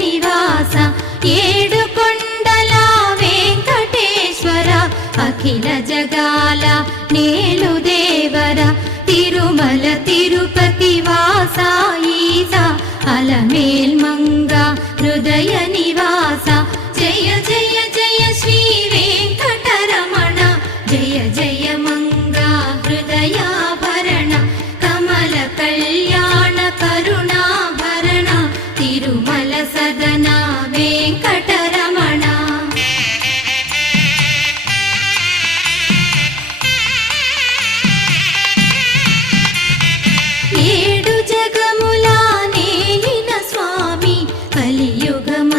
నివాస ఏడు కొండల వెంకటేశ్వర అఖిల జగాల నేలు దేవర తిరుమల తిరుపతి వాస ఈస అలమేల్ మంగ హృదయ నివాస జయ జయ జయ శ్రీ వెంకటరమణ జయ జయ మంగ హృదయాభరణ కమల కళ్యాణ కరుణాభరణ తిరుమల సదన వెంకటరమణ ఏడు జగముల నేలిన స్వామి కలియుగమ